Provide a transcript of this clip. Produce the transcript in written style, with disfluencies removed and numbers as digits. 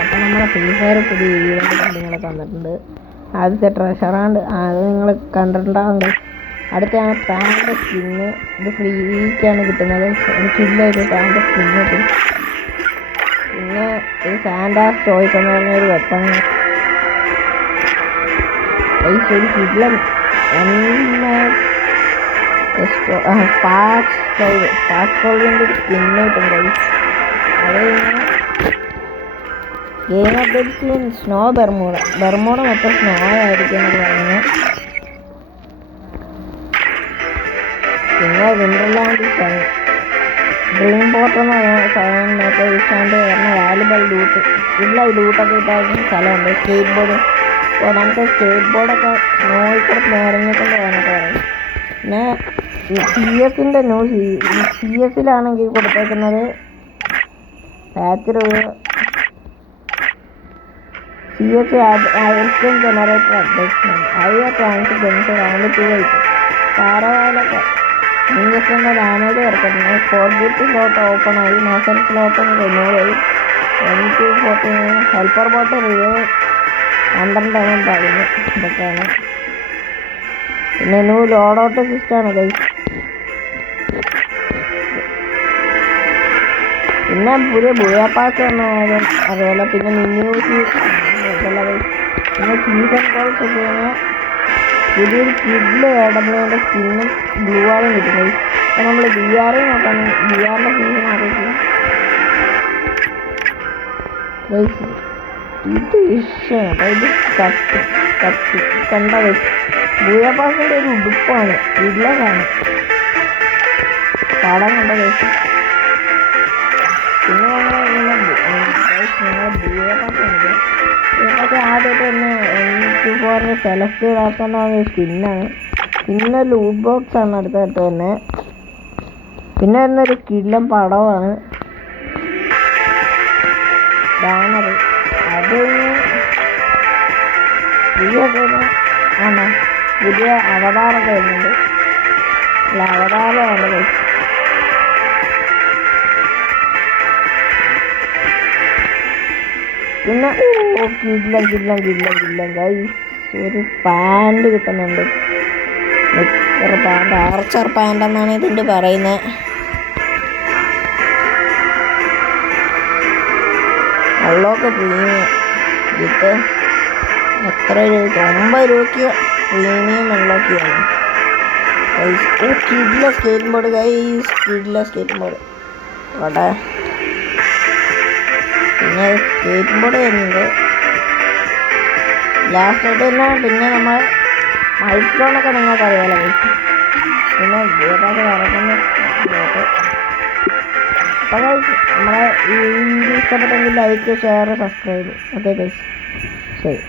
അപ്പം നമ്മളെ free fire പുതിയ ഈവൻ്റ് കാര്യങ്ങളൊക്കെ വന്നിട്ടുണ്ട്. ആദ്യത്തെ ട്രഷറാണ്ട് അത് നിങ്ങൾ കണ്ടിട്ടുണ്ടാവുണ്ട്. അടുത്താണ് പാൻ്റെ സ്കിന്ന്. ഇത് ഫ്രീക്കാണ് കിട്ടുന്നത്. കില്ലായിട്ട് പാൻ്റെ സ്കിന്ന് കിട്ടും. പിന്നെ ഈ സാൻഡാസ് ചോയ്സ് എന്ന് പറഞ്ഞൊരു വെപ്പണ്. ഒരു കില്ലൻ സ്പാർക്സിൻ്റെ ഒരു സ്കിന്ന് കിട്ടും. അത് കഴിഞ്ഞാൽ ഗെയിം അപ്ഡേറ്റ്സ് സ്നോ ബെർമൂഡ മൊത്തം സ്നോ ആയിരിക്കും എന്ന് പറയുന്നത്. പിന്നെ വിൻഡർലാൻഡ് ഡ്രീം പോർട്ട് എന്ന് പറയുന്ന വിഷാണ്ട് പറഞ്ഞ വാല്യുബിൾ ലൂട്ട് ഇല്ല. ലൂട്ടൊക്കെ ഇട്ടായിരിക്കും സ്ഥലമുണ്ട്. Skate board. അപ്പോൾ നമുക്ക് സ്കേറ്റ് ബോർഡൊക്കെ സ്നോയിൽ കൂടെ ഇറങ്ങിക്കൊണ്ട് പോകാനൊക്കെ പറയും. പിന്നെ CS-ൻ്റെ ന്യൂസ് CS-ലാണെങ്കിൽ കൊടുത്തേക്കുന്നത് പാച്ചൊരു CS ice cream generator updation high ട്രാൻസ് ജെൻസ് റൗണ്ട് 2 ആയിരിക്കും. പാറവാലൊക്കെ ഇഞ്ചക്ഷൻ്റെ ഡാമേജ് വർക്കുണ്ട്. 4 സ്ലോട്ട് ഓപ്പൺ ആയി. മാസം സ്ലോട്ട് റിമൂവ് ആയി. 1214 ഹെൽപ്പർ ബോട്ട് റിവൈവ് 12 പറയുന്നു. ഇതൊക്കെയാണ്. പിന്നെ ന്യൂ ലോഡ് ഔട്ട് സിസ്റ്റമാണ് ഗൈസ്. പിന്നെ പുതിയ ബുയാപ്പാസ് എന്ന കാര്യം അതുപോലെ പിന്നെ മിന്യൂസ് പിന്നെ സീസൺ കോൾസ് ഒക്കെ പുതിയൊരു കിഡിൽ ഇടപെടേണ്ട സ്കിന്നും ബ്ലൂ ആറും കിട്ടുന്നത്. അപ്പം നമ്മൾ BR നോക്കാൻ BRൻ്റെ സീസൺ അറിയില്ല. ഇത് ഇഷ്ടമാണ്. അപ്പം ഇത് കത്തി കണ്ട ബുയാപ്പാസിൻ്റെ ഒരു ഉടുപ്പാണ്. കിഡിലാണ് പടം കണ്ട കഴിച്ചു. പിന്നെ ഞങ്ങൾ ബുയാപ്പാസ് ആദ്യമായിട്ട് തന്നെ M24 സെലക്ട് ചെയ്താക്കുന്ന സ്കിന്നാണ്. പിന്നെ ലൂട്ട് ബോക്സ് ആണ് അടുത്തായിട്ട് തന്നെ. പിന്നെ വരുന്നൊരു കിടിലൻ പടമാണ് ബാനർ. അത് ആണോ പുതിയ അവതാരമൊക്കെ വരുന്നുണ്ട്. അല്ല അവതാരമാണ് കഴിച്ചു. പിന്നെ കിടിലൻ ഗൈസ് ഒരു പാൻറ് കിട്ടുന്നുണ്ട്. പാൻറ് ആർച്ചർ പാൻറ് എന്നാണ് ഇതിൻ്റെ പറയുന്നത്. അള്ളൊക്കെ പ്രീമിയം ഇത് എത്ര രൂപ 9 രൂപയ്ക്ക് പ്രീമിയം വെള്ളമൊക്കെയാണ് ഗൈസ്. കിടില സ്കേറ്റ് ബോർഡ് ഗൈസ്. കിടില സ്കേറ്റ് ബോർഡ് അവിടെ. പിന്നെ സ്കേറ്റ് ബോർഡ് വരുന്നുണ്ട് ലാസ്റ്റായിട്ട് തന്നെ. പിന്നെ നമ്മൾ മൈൽസ്റ്റോണൊക്കെ നിങ്ങൾക്ക് അറിയാമല്ലോ ഗൈസ്. പിന്നെ ഗേമൊക്കെ നടക്കുന്ന അപ്പോൾ ഗൈസ് നമ്മളെ ഈ വീഡിയോ ഇഷ്ടപ്പെട്ടെങ്കിൽ like share subscribe. Okay guys ശരി.